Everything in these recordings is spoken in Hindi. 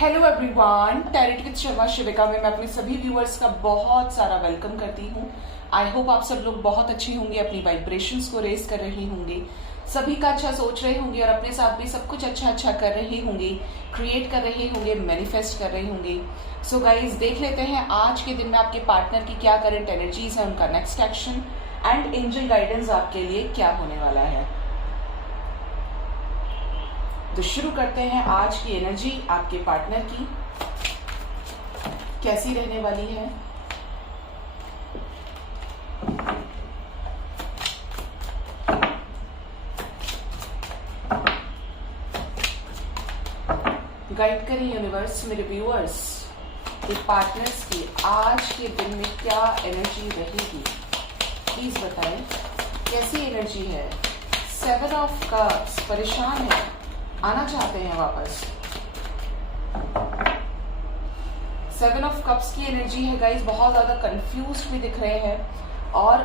Hello everyone, tarot with Sharma Shivika में मैं अपने सभी व्यूअर्स का बहुत सारा वेलकम करती हूँ। आई होप आप सब लोग बहुत अच्छे होंगे, अपनी वाइब्रेशंस को रेस कर रहे होंगे, सभी का अच्छा सोच रहे होंगे और अपने साथ भी सब कुछ अच्छा कर रहे होंगे, क्रिएट कर रहे होंगे, मैनिफेस्ट कर रहे होंगे। सो गाइज, देख लेते हैं आज के दिन में आपके पार्टनर की क्या करंट एनर्जीज है, उनका next action and angel guidance आपके लिए क्या होने वाला है। तो शुरू करते हैं आज की एनर्जी आपके पार्टनर की कैसी रहने वाली है। गाइड करें यूनिवर्स मेरे व्यूअर्स के पार्टनर्स की आज के दिन में क्या एनर्जी रहेगी, प्लीज बताएं कैसी एनर्जी है। 7 ऑफ कप्स, परेशान है, आना चाहते हैं वापस। 7 ऑफ कप्स की एनर्जी है गाइस, बहुत ज्यादा कंफ्यूज्ड भी दिख रहे हैं और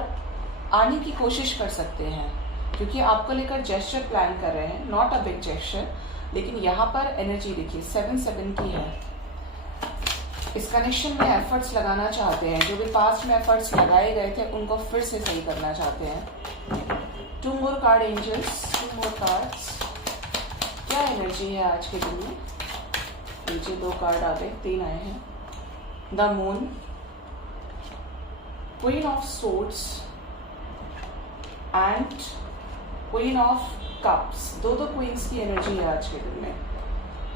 आने की कोशिश कर सकते हैं क्योंकि आपको लेकर जेस्चर प्लान कर रहे हैं, नॉट अ बिग जेस्चर, लेकिन यहाँ पर एनर्जी देखिए 7 की है। इस कनेक्शन में एफर्ट्स लगाना चाहते हैं, जो भी पास्ट में एफर्ट्स लगाए गए थे उनको फिर से सही करना चाहते हैं। 2 मोर कार्ड एंजल्स, 2 मोर कार्ड्स, क्या एनर्जी है आज के दिन में। नीचे 2 कार्ड आ गए, 3 आए हैं। The moon, queen of swords and queen of cups, दो क्वींस की एनर्जी है आज के दिन में।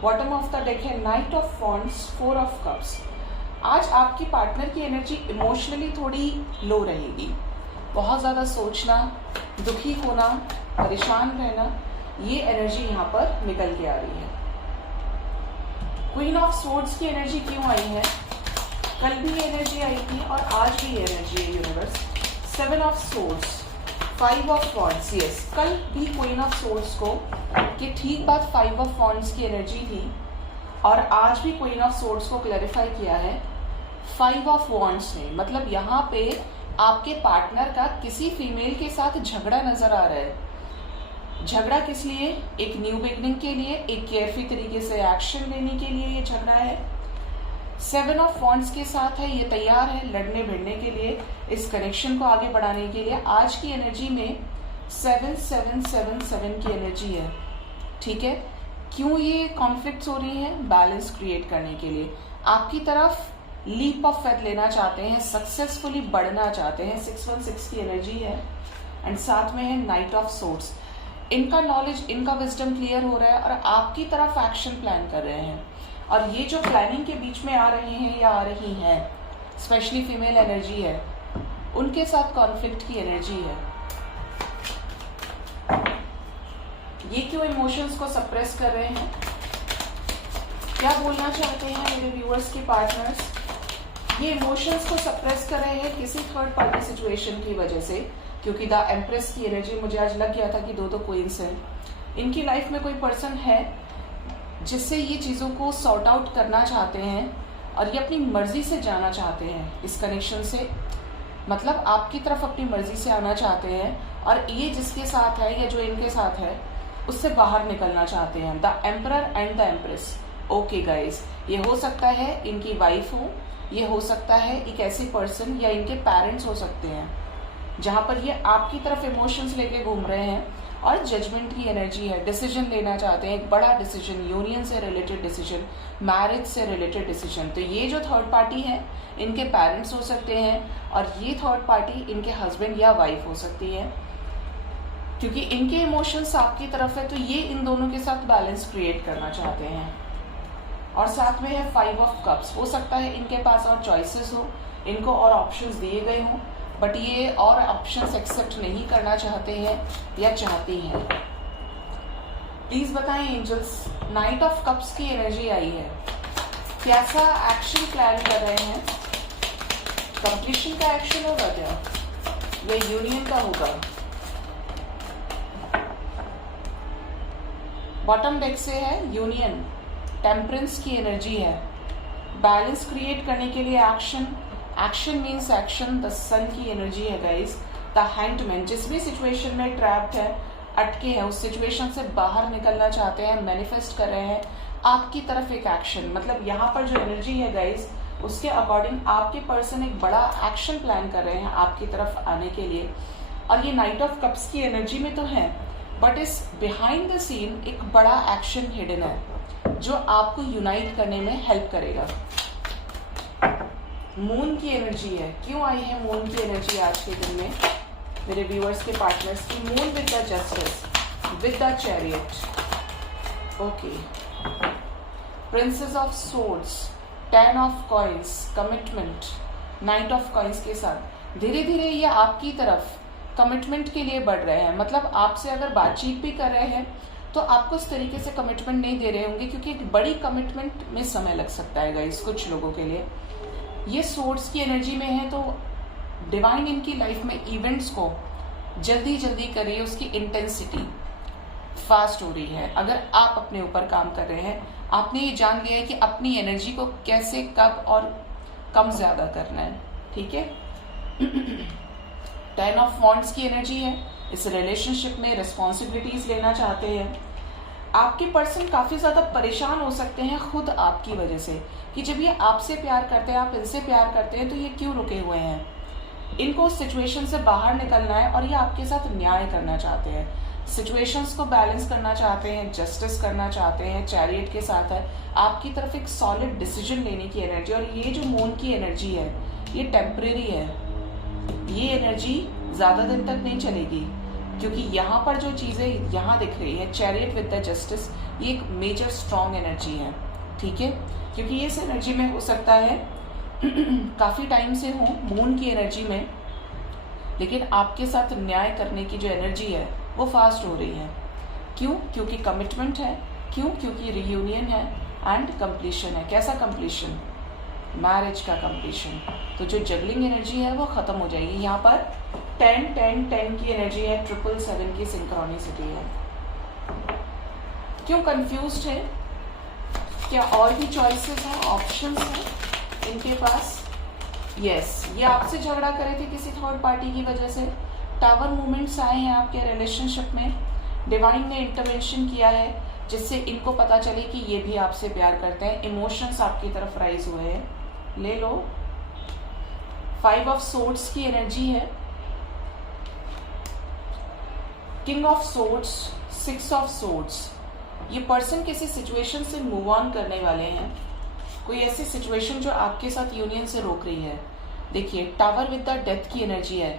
बॉटम ऑफ द डेक है night of wands, 4 of cups. आज आपकी पार्टनर की एनर्जी इमोशनली थोड़ी लो रहेगी, बहुत ज्यादा सोचना, दुखी होना, परेशान रहना, ये एनर्जी यहाँ पर निकल के आ रही है। क्वीन ऑफ सोर्ड्स की एनर्जी क्यों आई है, कल भी ये एनर्जी आई थी और आज भी ये एनर्जी है universe. 7 of swords, 5 of wands, yes, कल भी क्वीन ऑफ सोर्ड्स को कि ठीक बात 5 ऑफ वॉन्ड्स की एनर्जी थी और आज भी क्वीन ऑफ सोर्ड्स को क्लैरिफाई किया है 5 ऑफ वॉन्ड्स ने। मतलब यहाँ पे आपके पार्टनर का किसी फीमेल के साथ झगड़ा नजर आ रहा है। झगड़ा किस लिए, एक न्यू बिगनिंग के लिए, एक केयरफुल तरीके से एक्शन लेने के लिए ये झगड़ा है। 7 ऑफ वॉन्ड्स के साथ है, ये तैयार है लड़ने भिड़ने के लिए, इस कनेक्शन को आगे बढ़ाने के लिए। आज की एनर्जी में 7 की एनर्जी है, ठीक है। क्यों ये कॉन्फ्लिक्ट्स हो रही हैं, बैलेंस क्रिएट करने के लिए। आपकी तरफ लीप ऑफ फेथ लेना चाहते हैं, सक्सेसफुली बढ़ना चाहते हैं, 616 की एनर्जी है एंड साथ में है नाइट ऑफ सोर्ड्स। इनका नॉलेज, इनका विजडम क्लियर हो रहा है और आपकी तरफ एक्शन प्लान कर रहे हैं। और ये जो प्लानिंग के बीच में आ रहे हैं या आ रही हैं, स्पेशली फीमेल एनर्जी है, उनके साथ कॉन्फ्लिक्ट की एनर्जी है। ये क्यों इमोशंस को सप्रेस कर रहे हैं, क्या बोलना चाहते हैं मेरे व्यूअर्स के पार्टनर्स। ये इमोशंस को सप्रेस कर रहे हैं किसी थर्ड पार्टी सिचुएशन की वजह से, क्योंकि द एम्प्रेस की एनर्जी मुझे आज लग गया था कि 2 क्वींस हैं। इनकी लाइफ में कोई पर्सन है जिससे ये चीज़ों को सॉर्ट आउट करना चाहते हैं और ये अपनी मर्जी से जाना चाहते हैं इस कनेक्शन से। मतलब आपकी तरफ अपनी मर्जी से आना चाहते हैं और ये जिसके साथ है या जो इनके साथ है उससे बाहर निकलना चाहते हैं। The emperor and the empress, okay guys, ये हो सकता है इनकी वाइफ हो, ये हो सकता है एक ऐसे पर्सन या इनके पेरेंट्स हो सकते हैं जहां पर ये आपकी तरफ इमोशंस लेके घूम रहे हैं और जजमेंट की एनर्जी है, डिसीजन लेना चाहते हैं, एक बड़ा डिसीजन, यूनियन से रिलेटेड डिसीजन, मैरिज से रिलेटेड डिसीजन। तो ये जो थर्ड पार्टी है इनके पेरेंट्स हो सकते हैं और ये थर्ड पार्टी इनके हस्बैंड या वाइफ हो सकती है, क्योंकि इनके इमोशंस आपकी तरफ है तो ये इन दोनों के साथ बैलेंस क्रिएट करना चाहते हैं। और साथ में है 5 ऑफ कप्स, हो सकता है इनके पास और चॉइसेस हो, इनको और ऑप्शंस दिए गए हों बट ये और ऑप्शंस एक्सेप्ट नहीं करना चाहते हैं या चाहती हैं। प्लीज बताएं एंजल्स, नाइट ऑफ कप्स की एनर्जी आई है, कैसा एक्शन प्लान कर रहे हैं। कंप्लीशन का एक्शन होगा क्या या यूनियन का होगा। बॉटम डेक से है यूनियन, टेम्परेंस की एनर्जी है, बैलेंस क्रिएट करने के लिए action, action means action. The sun की एनर्जी है गाइस। द हैंडमैन, जिस भी सिचुएशन में ट्रैप्ड है, अटके हैं, उस सिचुएशन से बाहर निकलना चाहते हैं, मैनिफेस्ट कर रहे हैं, आपकी तरफ एक एक्शन, मतलब यहाँ पर जो एनर्जी है गाइस, उसके अकॉर्डिंग आपके पर्सन एक बड़ा एक्शन प्लान कर रहे हैं आपकी तरफ आने के लिए। और ये नाइट ऑफ कप्स की एनर्जी में तो है, बट इस बिहाइंड द सीन एक बड़ा एक्शन हिडन है जो आपको यूनाइट करने में हेल्प करेगा। मून की एनर्जी है। क्यों आई है मून की एनर्जी आज के दिन में मेरे व्यूअर्स के पार्टनर्स की? Moon with the justice, with the chariot, okay, princess of swords, 10 of coins, commitment, night of coins के साथ धीरे धीरे ये आपकी तरफ कमिटमेंट के लिए बढ़ रहे हैं। मतलब आपसे अगर बातचीत भी कर रहे हैं तो आपको इस तरीके से कमिटमेंट नहीं दे रहे होंगे, क्योंकि एक बड़ी कमिटमेंट में समय लग सकता है गाइस कुछ लोगों के लिए। ये सोर्स की एनर्जी में है, तो डिवाइन इनकी लाइफ में इवेंट्स को जल्दी जल्दी करिए, उसकी इंटेंसिटी फास्ट हो रही है। अगर आप अपने ऊपर काम कर रहे हैं, आपने ये जान लिया है कि अपनी एनर्जी को कैसे, कब और कम ज्यादा करना है, ठीक है। 10 ऑफ वॉन्ड्स की एनर्जी है। इस रिलेशनशिप में रिस्पॉन्सिबिलिटीज लेना चाहते हैं। आपके पर्सन काफी ज्यादा परेशान हो सकते हैं खुद आपकी वजह से, कि जब ये आपसे प्यार करते हैं, आप इनसे प्यार करते हैं, तो ये क्यों रुके हुए हैं। इनको उस सिचुएशन से बाहर निकलना है और ये आपके साथ न्याय करना चाहते हैं, सिचुएशंस को बैलेंस करना चाहते हैं, जस्टिस करना चाहते हैं। चैरियट के साथ है आपकी तरफ एक सॉलिड डिसीजन लेने की एनर्जी। और ये जो मून की एनर्जी है ये टेम्परेरी है, ये एनर्जी ज्यादा दिन तक नहीं चलेगी, क्योंकि यहाँ पर जो चीजें यहाँ दिख रही है, चैरियट विद द जस्टिस, ये एक मेजर स्ट्रॉन्ग एनर्जी है, ठीक है। क्योंकि ये इस एनर्जी में हो सकता है काफी टाइम से हो मून की एनर्जी में, लेकिन आपके साथ न्याय करने की जो एनर्जी है वो फास्ट हो रही है। क्यों? क्योंकि कमिटमेंट है। क्यों? क्योंकि रियूनियन है एंड कंप्लीशन है। कैसा कंप्लीशन? मैरिज का कंप्लीशन। तो जो जगलिंग एनर्जी है वो खत्म हो जाएगी। यहाँ पर 10 10 10 की एनर्जी है, 777 की सिंक्रोनिसिटी है। क्यों कंफ्यूज्ड है? क्या और भी चॉइसेस हैं, ऑप्शंस हैं इनके पास? यस, ये आपसे झगड़ा करे थे किसी थर्ड पार्टी की वजह से। टावर मूवमेंट्स आए हैं आपके रिलेशनशिप में। डिवाइन ने इंटरवेंशन किया है जिससे इनको पता चले कि ये भी आपसे प्यार करते हैं। इमोशंस आपकी तरफ राइज हुए हैं। ले लो। 5 ऑफ सोर्ड्स की एनर्जी है। King of swords, 6 of swords. ये पर्सन किसी सिचुएशन से मूव ऑन करने वाले हैं। कोई ऐसी सिचुएशन जो आपके साथ यूनियन से रोक रही है। देखिए, टावर विद द डेथ की एनर्जी है।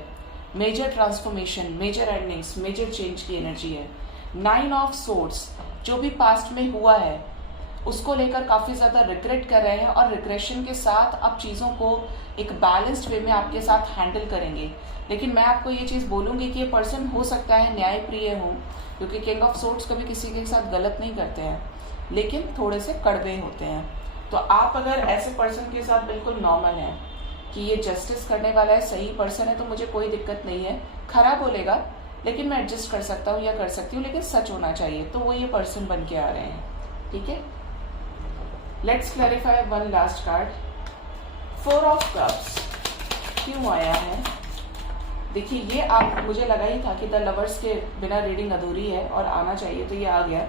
Major transformation, major endings, major change की एनर्जी है। 9 ऑफ सोर्ड्स, जो भी पास्ट में हुआ है उसको लेकर काफी ज्यादा रिग्रेट कर रहे हैं और रिग्रेशन के साथ अब चीजों को एक बैलेंस्ड वे में आपके साथ हैंडल करेंगे। लेकिन मैं आपको ये चीज बोलूंगी कि ये पर्सन हो सकता है न्यायप्रिय हो, क्योंकि किंग ऑफ सोर्ड्स कभी किसी के साथ गलत नहीं करते हैं, लेकिन थोड़े से कड़वे होते हैं। तो आप अगर ऐसे पर्सन के साथ बिल्कुल नॉर्मल हैं कि ये जस्टिस करने वाला है, सही पर्सन है, तो मुझे कोई दिक्कत नहीं है। खराब बोलेगा लेकिन मैं एडजस्ट कर सकता हूँ या कर सकती हूँ, लेकिन सच होना चाहिए, तो वो ये पर्सन बन के आ रहे हैं, ठीक है। Let's clarify one last card. 4 of cups क्यों आया है? देखिए, ये आप, मुझे लगा ही था कि द लवर्स के बिना रीडिंग अधूरी है और आना चाहिए, तो ये आ गया।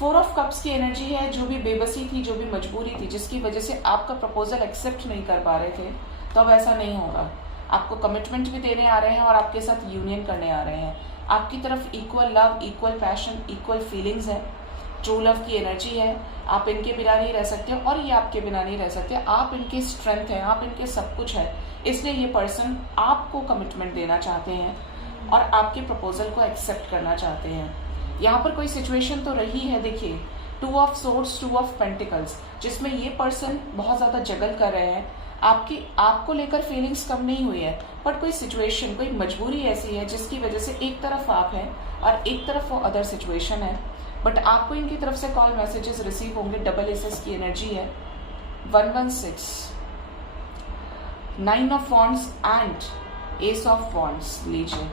4 ऑफ कप्स की एनर्जी है। जो भी बेबसी थी, जो भी मजबूरी थी, जिसकी वजह से आपका प्रपोजल एक्सेप्ट नहीं कर पा रहे थे, तो अब ऐसा नहीं होगा। आपको कमिटमेंट भी देने आ रहे हैं और आपके साथ यूनियन करने आ रहे हैं। आपकी तरफ equal love, equal passion, equal feelings है। ट्रू लव की एनर्जी है। आप इनके बिना नहीं रह सकते और ये आपके बिना नहीं रह सकते। आप इनकी स्ट्रेंथ है, आप इनके सब कुछ है, इसलिए ये पर्सन आपको कमिटमेंट देना चाहते हैं और आपके प्रपोजल को एक्सेप्ट करना चाहते हैं। यहाँ पर कोई सिचुएशन तो रही है, देखिए, 2 ऑफ सोर्ड्स, 2 ऑफ पेंटिकल्स, जिसमें ये पर्सन बहुत ज्यादा जगल कर रहे हैं। आपको लेकर फीलिंग्स कम नहीं हुई है, बट कोई सिचुएशन, कोई मजबूरी ऐसी है जिसकी वजह से एक तरफ आप हैं और एक तरफ वो अदर सिचुएशन है। बट आपको इनकी तरफ से कॉल मैसेजेस रिसीव होंगे। डबल एसेस की एनर्जी है। 116, 9 of wands and ace of wands. लीजिए,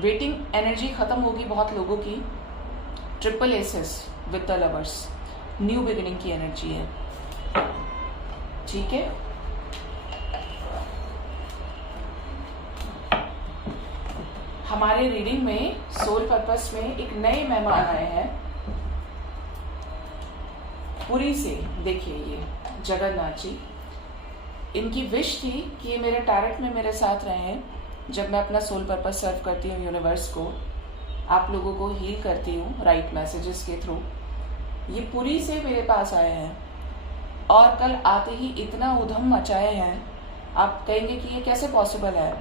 वेटिंग एनर्जी खत्म होगी बहुत लोगों की। Triple aces with the lovers, new beginning की एनर्जी है, ठीक है। हमारे रीडिंग में सोल पर्पस में एक नए मेहमान आए हैं। पूरी से देखिए, ये जगन्नाथ जी, इनकी विश थी कि ये मेरे टैरेट में मेरे साथ रहें जब मैं अपना सोल पर्पस सर्व करती हूँ यूनिवर्स को, आप लोगों को हील करती हूँ राइट मैसेजेस के थ्रू। ये पूरी से मेरे पास आए हैं और कल आते ही इतना उधम मचाए हैं, आप कहेंगे कि ये कैसे पॉसिबल है।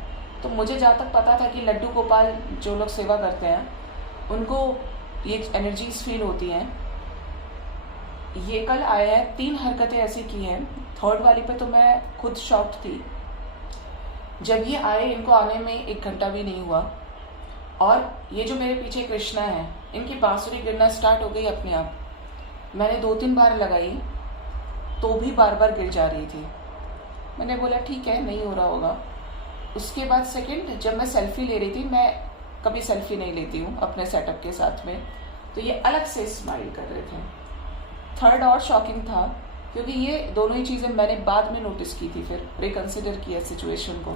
तो मुझे जहाँ तक पता था कि लड्डू गोपाल जो लोग सेवा करते हैं उनको ये एनर्जीज फील होती हैं। ये कल आए हैं, 3 हरकतें ऐसी की हैं। 3rd वाली पे तो मैं खुद शॉक्ड थी। जब ये आए, इनको आने में 1 घंटा भी नहीं हुआ और ये जो मेरे पीछे कृष्णा है, इनकी बांसुरी गिरना स्टार्ट हो गई अपने आप। मैंने 2-3 बार लगाई तो भी बार बार गिर जा रही थी। मैंने बोला ठीक है, नहीं हो रहा होगा। उसके बाद सेकंड, जब मैं सेल्फी ले रही थी, मैं कभी सेल्फी नहीं लेती हूँ अपने सेटअप के साथ में, तो ये अलग से स्माइल कर रहे थे। 3rd और शॉकिंग था क्योंकि ये दोनों ही चीज़ें मैंने बाद में नोटिस की थी, फिर रिकंसिडर किया सिचुएशन को।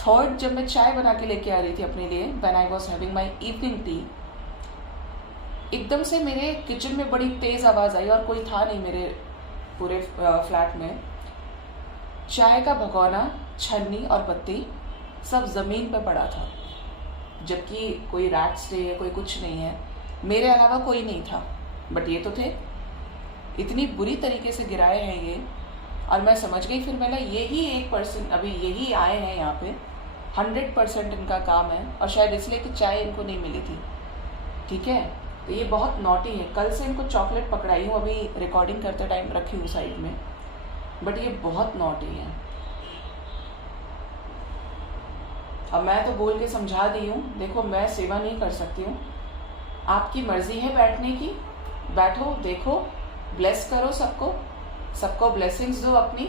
3rd, जब मैं चाय बना के लेके आ रही थी अपने लिए, when I was having my evening tea, एकदम से मेरे किचन में बड़ी तेज आवाज़ आई और कोई था नहीं मेरे पूरे फ्लैट में। चाय का भगोना, छन्नी और पत्ती सब ज़मीन पे पड़ा था, जबकि कोई रैट्स नहीं है, कोई कुछ नहीं है, मेरे अलावा कोई नहीं था, बट ये तो थे। इतनी बुरी तरीके से गिराए हैं ये, और मैं समझ गई फिर मैंने, यही एक पर्सन अभी यही आए हैं यहाँ पे, 100% इनका काम है, और शायद इसलिए कि चाय इनको नहीं मिली थी। ठीक है, तो ये बहुत नॉटी है। कल से इनको चॉकलेट पकड़ाई हूँ, अभी रिकॉर्डिंग करते टाइम रखी हूँ साइड में, बट ये बहुत नॉटी है। अब मैं तो बोल के समझा दी हूँ, देखो मैं सेवा नहीं कर सकती हूँ, आपकी मर्जी है बैठने की, बैठो, देखो, ब्लेस करो सबको, सबको ब्लेसिंग्स दो अपनी,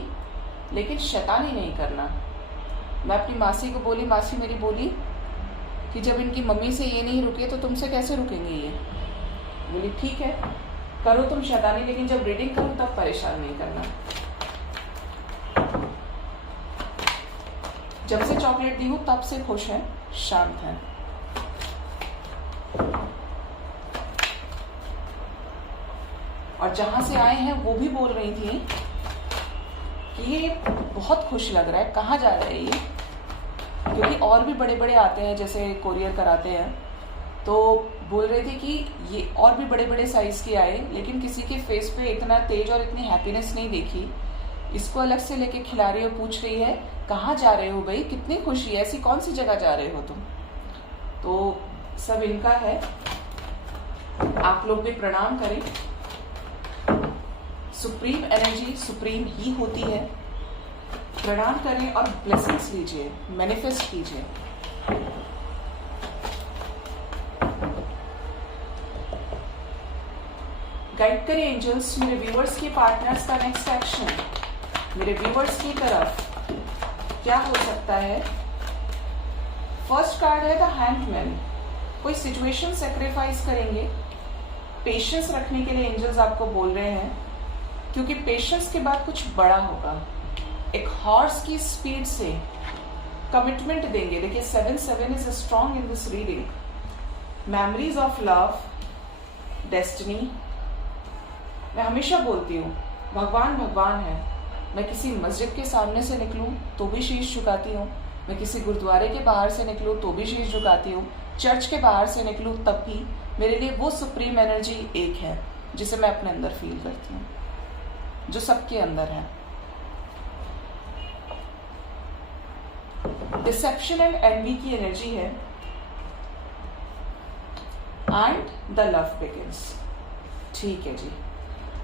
लेकिन शैतानी नहीं करना। मैं अपनी मासी को बोली, मासी मेरी बोली कि जब इनकी मम्मी से ये नहीं रुके तो तुमसे कैसे रुकेंगे ये। बोली ठीक है, करो तुम शैतानी, लेकिन जब रीडिंग करो तब परेशान नहीं करना। जब से चॉकलेट दी हूँ तब से खुश है, शांत है। और जहां से आए हैं वो भी बोल रही थी कि ये बहुत खुश लग रहा है, कहाँ जा रहा है ये, क्योंकि और भी बड़े बड़े आते हैं, जैसे कोरियर कराते हैं, तो बोल रही थी कि ये और भी बड़े बड़े साइज के आए, लेकिन किसी के फेस पे इतना तेज और इतनी हैप्पीनेस नहीं देखी। इसको अलग से लेके खिला रही हो, पूछ रही है कहाँ जा रहे हो भाई, कितनी खुशी है, ऐसी कौन सी जगह जा रहे हो तुम। तो सब इनका है, आप लोग भी प्रणाम करें। सुप्रीम एनर्जी सुप्रीम ही होती है, प्रणाम करें और ब्लेसिंग्स लीजिए, मैनिफेस्ट कीजिए। गाइड करें एंजल्स मेरे व्यूअर्स के पार्टनर्स का नेक्स्ट एक्शन मेरे व्यूअर्स की तरफ क्या हो सकता है। फर्स्ट कार्ड है द हैंडमैन, कोई सिचुएशन सेक्रीफाइस करेंगे, पेशेंस रखने के लिए एंजल्स आपको बोल रहे हैं, क्योंकि पेशेंस के बाद कुछ बड़ा होगा। एक हॉर्स की स्पीड से कमिटमेंट देंगे। देखिए 7-7 is strong in this reading. Memories of love, destiny. मैं हमेशा बोलती हूँ भगवान भगवान है। मैं किसी मस्जिद के सामने से निकलूं तो भी शीश झुकाती हूँ, मैं किसी गुरुद्वारे के बाहर से निकलूं तो भी शीश झुकाती हूँ, चर्च के बाहर से निकलूं तब भी मेरे लिए वो सुप्रीम एनर्जी एक है जिसे मैं अपने अंदर फील करती हूँ, जो सबके अंदर है। डिसेप्शन एंड एनवी की एनर्जी है एंड द लव बिगिंस। ठीक है जी,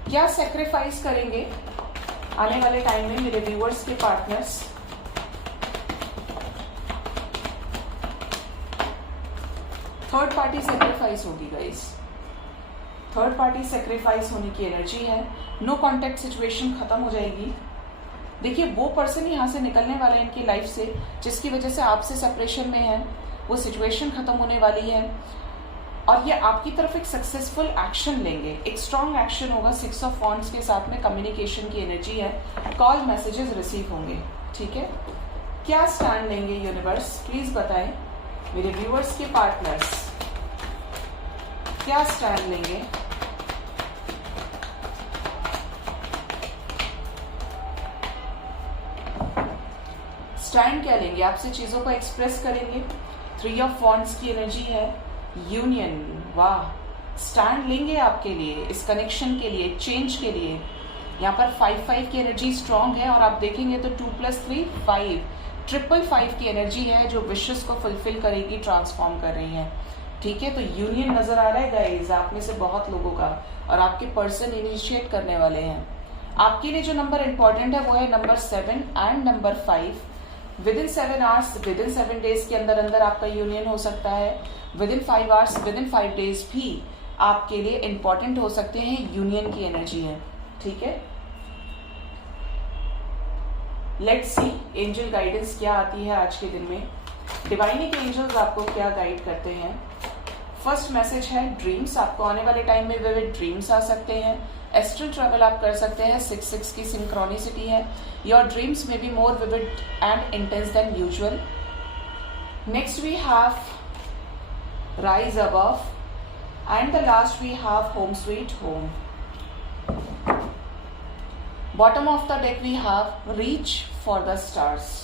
क्या सेक्रीफाइस करेंगे आने वाले टाइम में मेरे व्यूअर्स के पार्टनर्स। थर्ड पार्टी सेक्रीफाइस होगी गाइस, थर्ड पार्टी सेक्रीफाइस होने की एनर्जी है। नो कॉन्टेक्ट सिचुएशन खत्म हो जाएगी। देखिए वो पर्सन यहाँ से निकलने वाला है इनकी लाइफ से, जिसकी वजह से आपसे सेपरेशन में है, वो सिचुएशन खत्म होने वाली है और ये आपकी तरफ एक सक्सेसफुल एक्शन लेंगे। एक स्ट्रॉन्ग एक्शन होगा। 6 ऑफ वॉन्ड्स के साथ में कम्युनिकेशन की एनर्जी है। कॉल मैसेजेस रिसीव होंगे। ठीक है, क्या स्टैंड लेंगे यूनिवर्स, प्लीज बताएं मेरे व्यूअर्स के पार्टनर्स क्या स्टैंड लेंगे स्टैंड क्या लेंगे, आपसे चीजों को एक्सप्रेस करेंगे। 3 ऑफ वॉन्ड्स की एनर्जी है, यूनियन, वाह, स्टैंड लेंगे आपके लिए, इस कनेक्शन के लिए, चेंज के लिए। यहाँ पर 5-5 की एनर्जी स्ट्रांग है और आप देखेंगे तो 2+3 5, 555 की एनर्जी है जो विशेस को फुलफिल करेगी, ट्रांसफॉर्म कर रही है। ठीक है, तो यूनियन नजर आ रहा है गाइस आप में से बहुत लोगों का, और आपके पर्सन इनिशिएट करने वाले हैं। आपके लिए जो नंबर इंपॉर्टेंट है वो है number 7 and number 5। Within 7 hours, within 7 days के अंदर अंदर आपका यूनियन हो सकता है। विदिन 5 आवर्स, विदिन 5 डेज भी आपके लिए इंपॉर्टेंट हो सकते हैं, यूनियन की एनर्जी है। ठीक है, लेट्स सी एंजल गाइडेंस क्या आती है आज के दिन में। डिवाइन के एंजल्स आपको क्या गाइड करते हैं। फर्स्ट मैसेज है ड्रीम्स, आपको आने वाले टाइम में विविड ड्रीम्स आ सकते हैं। एस्ट्रल ट्रैवल आप कर सकते हैं, 6-6 की सिंक्रोनिसिटी है। योर ड्रीम्स में be more vivid and intense than usual. Next we have rise above and the last we have home sweet home. Bottom of the deck we have reach for the stars.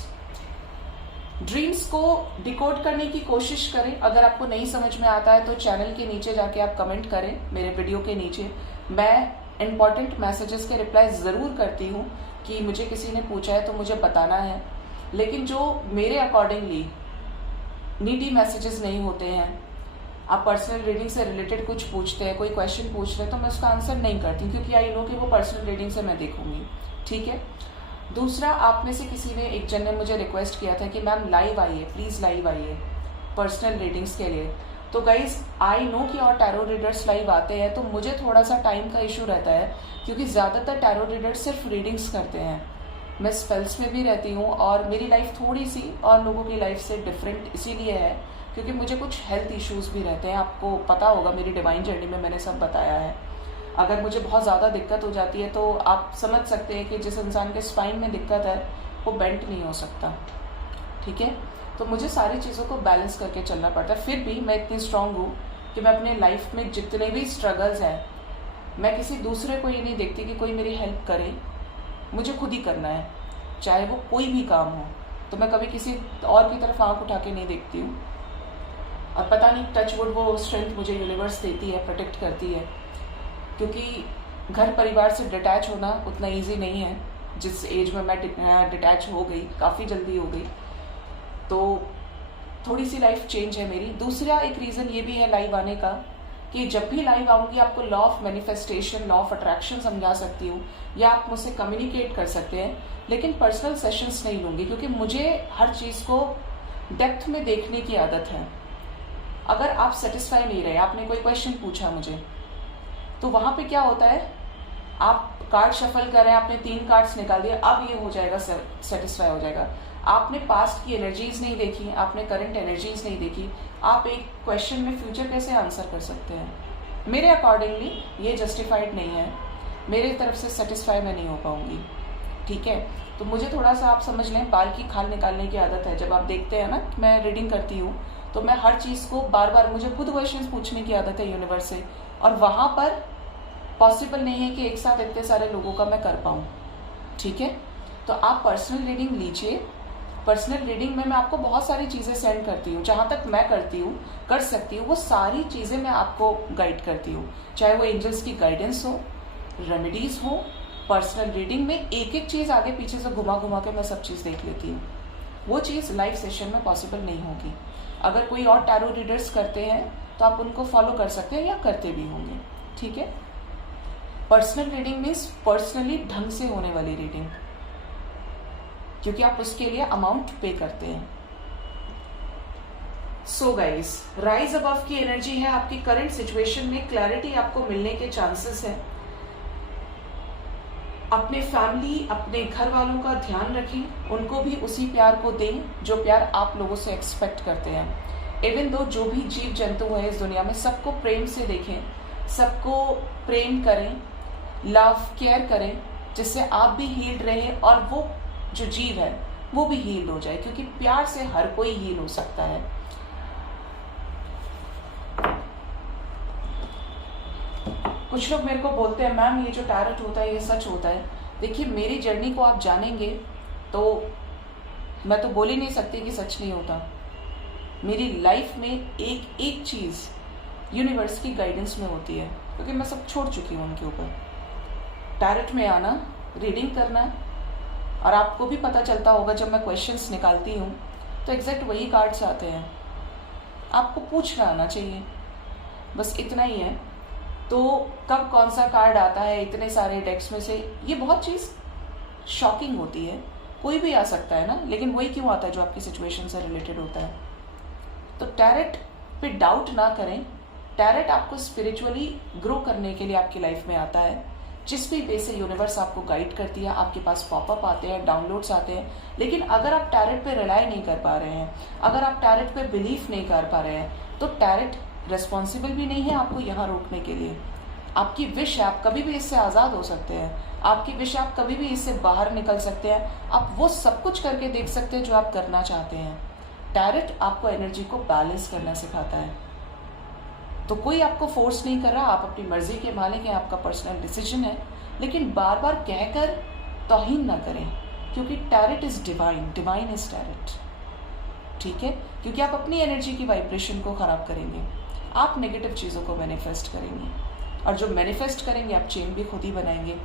Dreams को डिकोड करने की कोशिश करें। अगर आपको नहीं समझ में आता है तो चैनल के नीचे जाके आप कमेंट करें, मेरे वीडियो के नीचे। मैं इंपॉर्टेंट मैसेजेस के रिप्लाई जरूर करती हूँ कि मुझे किसी ने पूछा है तो मुझे बताना है, लेकिन जो मेरे अकॉर्डिंगली नीडी मैसेजेस नहीं होते हैं, आप पर्सनल रीडिंग से रिलेटेड कुछ पूछते हैं, कोई क्वेश्चन पूछ रहे हैं, तो मैं उसका आंसर नहीं करती क्योंकि आई नो कि वो पर्सनल रीडिंग से मैं देखूंगी। ठीक है, दूसरा, आप में से किसी ने, एक जन ने मुझे रिक्वेस्ट किया था कि मैम लाइव आइए, प्लीज लाइव आइए पर्सनल रीडिंग्स के लिए। तो गाइज आई नो कि और टैरो रीडर्स लाइव आते हैं, तो मुझे थोड़ा सा टाइम का इशू रहता है क्योंकि ज्यादातर टैरो रीडर्स सिर्फ रीडिंग्स करते हैं। मैं स्पेल्स में भी रहती हूँ और मेरी लाइफ थोड़ी सी और लोगों की लाइफ से डिफरेंट इसीलिए है क्योंकि मुझे कुछ हेल्थ इश्यूज भी रहते हैं। आपको पता होगा मेरी डिवाइन जर्नी में मैंने सब बताया है। अगर मुझे बहुत ज़्यादा दिक्कत हो जाती है तो आप समझ सकते हैं कि जिस इंसान के स्पाइन में दिक्कत है वो बेंट नहीं हो सकता। ठीक है, तो मुझे सारी चीज़ों को बैलेंस करके चलना पड़ता है। फिर भी मैं इतनी स्ट्रांग हूँ कि मैं अपने लाइफ में जितने भी स्ट्रगल्स हैं, मैं किसी दूसरे को ये नहीं देखती कि कोई मेरी हेल्प करे, मुझे खुद ही करना है, चाहे वो कोई भी काम हो। तो मैं कभी किसी और की तरफ आंख उठा के नहीं देखती हूँ। और पता नहीं, टच वुड, वो स्ट्रेंथ मुझे यूनिवर्स देती है, प्रोटेक्ट करती है, क्योंकि घर परिवार से डिटैच होना उतना इजी नहीं है। जिस एज में मैं डिटैच हो गई, काफ़ी जल्दी हो गई, तो थोड़ी सी लाइफ चेंज है मेरी। दूसरा एक रीज़न ये भी है लाइव आने का कि जब भी लाइव आऊँगी आपको law of manifestation, law of attraction समझा सकती हूँ, या आप मुझसे कम्युनिकेट कर सकते हैं, लेकिन पर्सनल सेशंस नहीं लूँगी क्योंकि मुझे हर चीज़ को डेप्थ में देखने की आदत है। अगर आप सेटिस्फाई नहीं रहे, आपने कोई क्वेश्चन पूछा मुझे, तो वहां पे क्या होता है, आप कार्ड शफल कर रहे हैं, आपने 3 कार्ड्स निकाल दिए, अब ये हो जाएगा, सेटिस्फाई हो जाएगा। आपने पास्ट की एनर्जीज नहीं देखी, आपने करंट एनर्जीज नहीं देखी, आप एक क्वेश्चन में फ्यूचर कैसे आंसर कर सकते हैं? मेरे अकॉर्डिंगली ये जस्टिफाइड नहीं है, मेरे तरफ से सेटिस्फाई मैं नहीं हो पाऊंगी। ठीक है, तो मुझे थोड़ा सा आप समझ लें, बाल की खाल निकालने की आदत है। जब आप देखते हैं ना मैं रीडिंग करती हूँ तो मैं हर चीज़ को बार बार, मुझे खुद क्वेश्चंस पूछने की आदत है यूनिवर्स से, और वहाँ पर पॉसिबल नहीं है कि एक साथ इतने सारे लोगों का मैं कर पाऊँ। ठीक है, तो आप पर्सनल रीडिंग लीजिए। पर्सनल रीडिंग में मैं आपको बहुत सारी चीज़ें सेंड करती हूँ, जहाँ तक मैं करती हूँ, कर सकती हूँ, वो सारी चीज़ें मैं आपको गाइड करती हूँ, चाहे वो एंजल्स की गाइडेंस हो, रेमेडीज हो। पर्सनल रीडिंग में एक एक चीज़ आगे पीछे से घुमा घुमा के मैं सब चीज़ देख लेती हूँ। वो चीज़ लाइव सेशन में पॉसिबल नहीं होगी। अगर कोई और टैरो रीडर्स करते हैं तो आप उनको फॉलो कर सकते हैं या करते भी होंगे। ठीक है, पर्सनल रीडिंग मीन्स पर्सनली ढंग से होने वाली रीडिंग, क्योंकि आप उसके लिए अमाउंट पे करते हैं। सो गाइस, राइज अबव की एनर्जी है, आपकी करंट सिचुएशन में क्लैरिटी आपको मिलने के चांसेस है। अपने फैमिली, अपने घर वालों का ध्यान रखें, उनको भी उसी प्यार को दें जो प्यार आप लोगों से एक्सपेक्ट करते हैं। इवन दो जो भी जीव जंतु है इस दुनिया में, सबको प्रेम से देखें, सबको प्रेम करें, लव केयर करें, जिससे आप भी हील्ड रहें और वो जो जीव है वो भी हील्ड हो जाए, क्योंकि प्यार से हर कोई हील हो सकता है। कुछ लोग मेरे को बोलते हैं मैम ये जो टैरोट होता है ये सच होता है। देखिए, मेरी जर्नी को आप जानेंगे तो मैं तो बोल ही नहीं सकती कि सच नहीं होता। मेरी लाइफ में एक एक चीज़ यूनिवर्स की गाइडेंस में होती है, क्योंकि मैं सब छोड़ चुकी हूँ उनके ऊपर। टैरेट में आना, रीडिंग करना, और आपको भी पता चलता होगा जब मैं क्वेश्चंस निकालती हूँ तो एग्जैक्ट वही कार्ड्स आते हैं। आपको पूछना आना चाहिए, बस इतना ही है। तो कब कौन सा कार्ड आता है इतने सारे डेक्स में से, ये बहुत चीज़ शॉकिंग होती है। कोई भी आ सकता है ना, लेकिन वही क्यों आता है जो आपकी सिचुएशन से रिलेटेड होता है। तो टैरेट पे डाउट ना करें। टैरेट आपको स्पिरिचुअली ग्रो करने के लिए आपकी लाइफ में आता है। जिस भी वे से यूनिवर्स आपको गाइड करती है, आपके पास पॉपअप आते हैं, डाउनलोड्स आते हैं। लेकिन अगर आप टैरेट पे रिलाई नहीं कर पा रहे हैं, अगर आप टैरेट पे बिलीव नहीं कर पा रहे हैं, तो टैरेट रेस्पॉन्सिबल भी नहीं है आपको यहाँ रोकने के लिए। आपकी विश है, आप कभी भी इससे आज़ाद हो सकते हैं। आपकी विश, आप कभी भी इससे बाहर निकल सकते हैं। आप वो सब कुछ करके देख सकते हैं जो आप करना चाहते हैं। टैरेट आपको एनर्जी को बैलेंस करना सिखाता है। तो कोई आपको फोर्स नहीं कर रहा, आप अपनी मर्जी के मालिक हैं, आपका पर्सनल डिसीजन है। लेकिन बार बार कहकर तौहीन ना करें, क्योंकि tarot is divine, divine is tarot. ठीक है, क्योंकि आप अपनी एनर्जी की वाइब्रेशन को खराब करेंगे, आप नेगेटिव चीज़ों को मैनिफेस्ट करेंगे, और जो मैनिफेस्ट करेंगे आप चेन भी खुद ही बनाएंगे।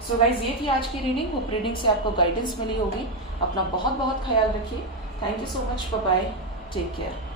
सो गाइज, ये थी आज की रीडिंग। वो रीडिंग से आपको गाइडेंस मिली होगी। अपना बहुत बहुत ख्याल रखिए। Thank you so much. Bye bye, take care.